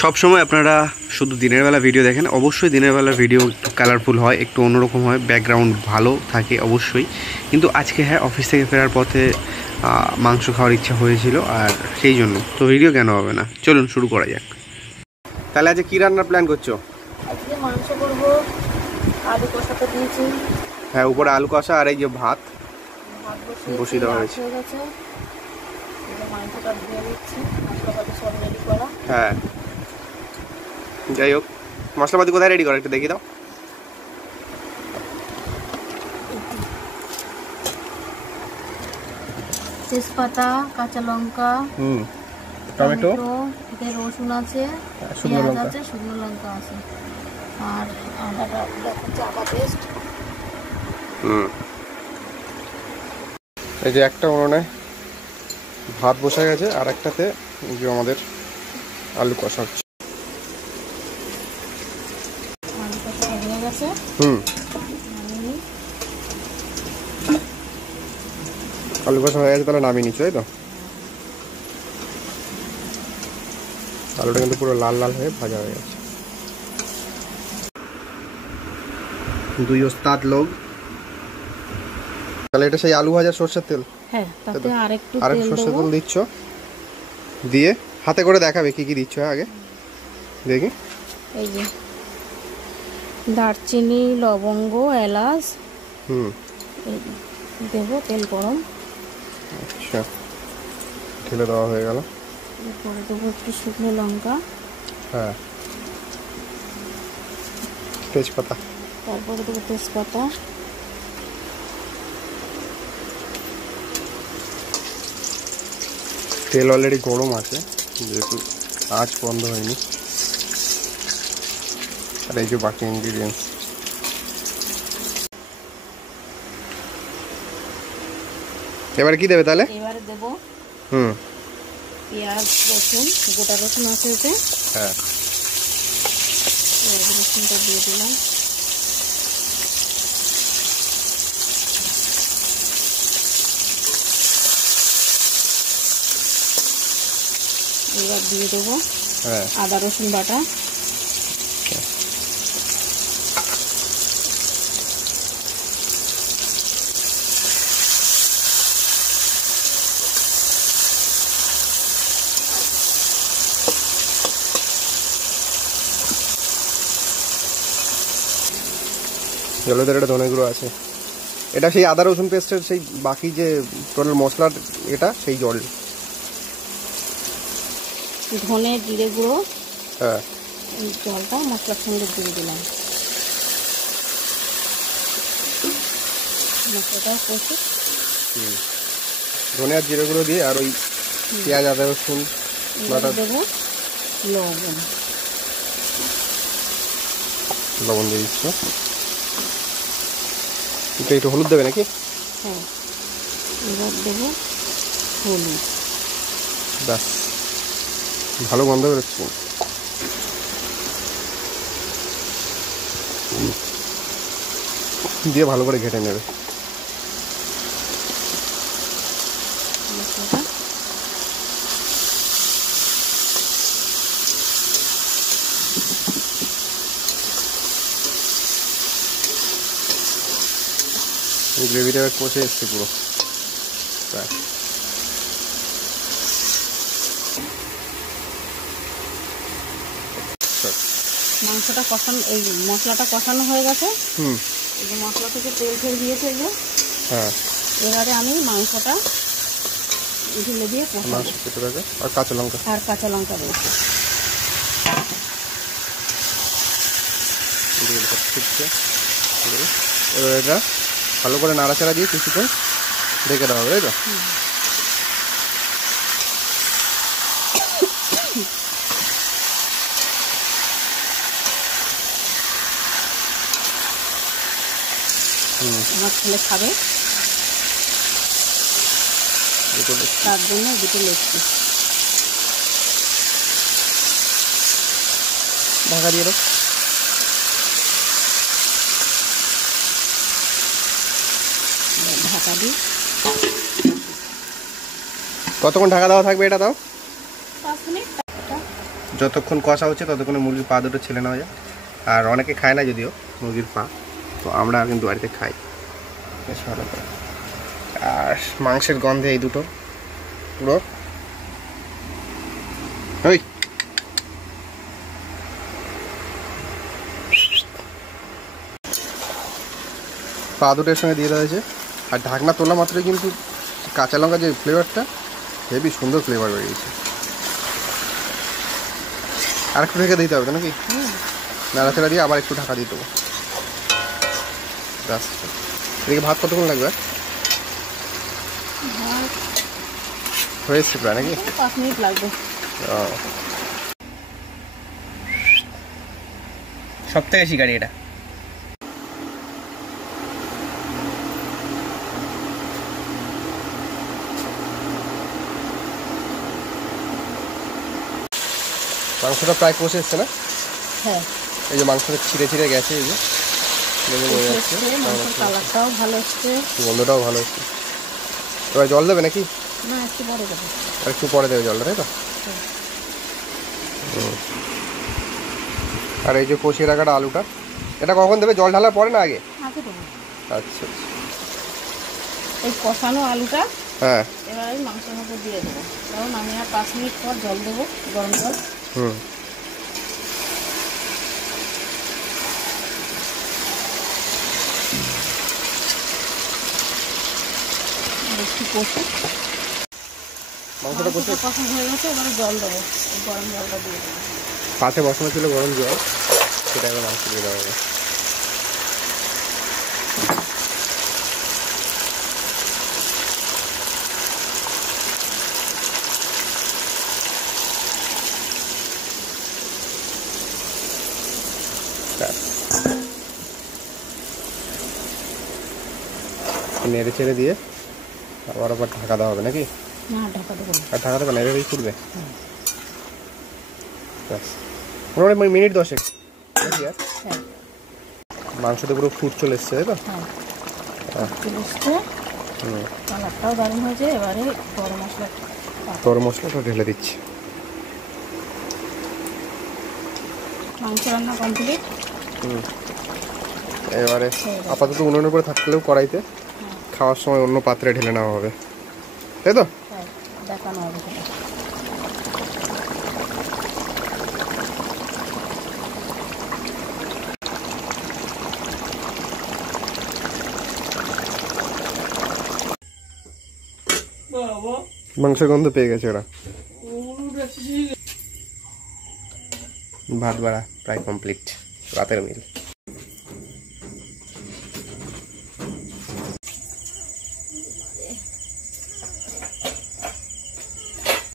সব সময় আপনারা শুধু দিনের বেলা ভিডিও দেখেন, অবশ্যই দিনের বেলা ভিডিও একটু কালারফুল হয়, একটু অন্যরকম হয়, ব্যাকগ্রাউন্ড ভালো থাকে অবশ্যই। কিন্তু আজকে হ্যাঁ অফিস থেকে ফেরার পথে মাংস খাওয়ার ইচ্ছা হয়েছিল, আর সেই জন্য তো ভিডিও কেন হবে না, চলুন শুরু করা যাক। তাহলে আজকে কী রান্নার প্ল্যান করছো? আজকে মাংস করব, আলু কষাতে দিয়েছি। হ্যাঁ, উপরে আলু কষা আর এই যে ভাত বসিয়ে দেওয়া হয়েছে। মাংসটা ধুয়ে নিচ্ছি, মশলাপাতি সব রেডি করা। হ্যাঁ, যাই হোক, মশলাপাতি কোথায় রেডি করা একটু দেখিয়ে দাও। তেজপাতা, কাঁচা লঙ্কা, টমেটো, রসুন আছে, পেঁয়াজ আছে, শুকনো লঙ্কা আছে, আর আদাটা দেখাচ্ছে আদা পেস্ট। এই যে একটা উনুনে ভাত বসে গেছে, আর একটাতে যে আমাদের আলু কষা হচ্ছে। আলু কষা হয়ে গেছে। আলু কষা হয়ে গেছে, তাহলে নামিয়ে নিচ্ছ, তাই তো? আলুটা কিন্তু পুরো লাল লাল হয়ে ভাজা হয়ে গেছে। দুই ওস্তাদ লোক। তাহলে এটা সেই আলু ভাজার সরষের তেল? হ্যাঁ, তাতে আরেকটু সরষের তেল দিচ্ছ, দিয়ে হাতে করে দেখাবে কি কি দিচ্ছ আগে দেখি। এই যে দারচিনি, লবঙ্গ, এলাচ দেবো, তেল গরম। আচ্ছা, ঢেলে দেওয়া হয়ে গেল। এরপরে দেবো একটু শুকনো লঙ্কা, হ্যাঁ, তেজপাতা, তারপরে দেবো তেজপাতা, তেল অলরেডি গরম আছে যেহেতু আঁচ বন্ধ হয়নি। আর এই যে বাকি ইনগ্রিডিয়েন্টস, এবারে কি দেবে তাহলে? এবারে দেবো পেঁয়াজ, রসুন, গোটা রসুন আছে এতে। হ্যাঁ, পেঁয়াজ রসুনটা দিয়ে দিলাম। এবার দিয়ে দেবো আদা রসুন বাটা। জলের একটা ধনে গুঁড়ো আছে, এটা সেই আদা রসুন পেস্টের সেই বাকি যে টোটাল মশলার এটা সেই জল। ধনে জিরে গুঁড়ো, হ্যাঁ, এই জলটা মশলার সঙ্গে দিয়ে দিলাম। মশলাটাও কষে ধনে আর জিরে গুঁড়ো দিয়ে, আর ওই পেঁয়াজ আদা রসুন বাটা দেবো, লবণ দিয়ে দিচ্ছ। একটু হলুদ দেবে নাকি? হ্যাঁ, এবার দেবো হলুদ। ব্যাস, ভালো গন্ধ বেরোচ্ছে। দিয়ে ভালো করে ঘেটে নেবে। গ্রেভিটা এবার কষে এসছে পুরো। মাংসটা কষানো, এই মশলাটা কষানো হয়ে গেছে। এই যে মশলা থেকে তেল ফেল দিয়েছে, এই যে হ্যাঁ, এবারে আমি মাংসটা ঢেলে দিয়ে আর কাঁচা লঙ্কা রয়েছে। এবার এটা ভালো করে নাড়াচাড়া দিয়ে কিছুক্ষণ ঢেকে দেওয়া হবে, তাই তো? আমার ছেলে খাবে, তার জন্য দুটো লেগ পিস। ঢাকা দিয়ে দাও। ঢাকা দিই। কতক্ষণ ঢাকা দেওয়া থাকবে এটা? তাও 5 মিনিট। যতক্ষণ কষা হচ্ছে ততক্ষণে মুরগির পা দুটো ছেলে নেওয়া যায়। আর অনেকে খায় না যদিও মুরগির পা, তো আমরা কিন্তু বাড়িতে খাই বেশ ভালো করে। আর মাংসের গন্ধে এই দুটো পুরো ওই পা দুটোর সঙ্গে দিয়ে দেওয়া হয়েছে। আর ঢাকনা তোলা মাত্রই কিন্তু কাঁচা লঙ্কা যে ফ্লেভারটা হেবি সুন্দর ফ্লেভার বেরিয়েছে। আর একটু ঢেকে দিতে হবে নাকি? নাড়াচাড়া দিয়ে আবার একটু ঢাকা দিয়ে দেবো। ব্যাস, এদিকে ভাত কতক্ষণ লাগবে? হয়েছে প্রায় নাকি? 5 মিনিট লাগবে। সব থেকে শিকারি এটা। মাংসটা প্রায় কষে এসছে না? হ্যাঁ, এই যে মাংসটা ছিঁড়ে ছিঁড়ে গেছে, এই যে কালারটাও ভালো এসছে, গন্ধটাও ভালো এসছে। এবার জল দেবে নাকি? না একটু পরে দেবে। আর একটু পরে দেবে জলটা, তাই তো? আর এই যে কষিয়ে রাখাটা আলুটা, এটা কখন দেবে? জল ঢালার পরে না আগে? আগে দেবো। আচ্ছা, এই কষানো আলুটা হ্যাঁ এবার আমি মাংসের মধ্যে দিয়ে দেবো, কারণ আমি আর 5 মিনিট পর জল দেবো, গরম জল। একটু কষে মাংসটা কষে কষা হয়ে গেছে, এবারে জল দেবো, গরম জলটা দিয়ে দেবো। পাশে বসানো ছিল গরম জল, সেটা এবার মাংস দিয়ে দেওয়া হবে। নেড়ে ছেড়ে দিয়ে আবার ঢাকা দেওয়া হবে নাকি? না, ঢাকা দেবো না। আর ঢাকা দেবে না, এভাবেই ফুটবে। মোটামুটি মিনিট 10 নাকি? আর মাংসতে পুরো ফুট চলে এসছে, তাই তো? কালারটাও দারুণ হয়েছে। এবারে গরম মশলাটা ঢেলে দিচ্ছি। মাংস রান্না কমপ্লিট। এবারে আপাতত উনুনের উপরে থাকলেও কড়াইতে খাওয়ার সময় অন্য পাত্রে ঢেলে নেওয়া হবে, তাই তো? দেখানো হবে সেটা। মাংসের গন্ধ পেয়ে গেছে ওরা। ভাত বাড়া প্রায় কমপ্লিট, রাতের মিল।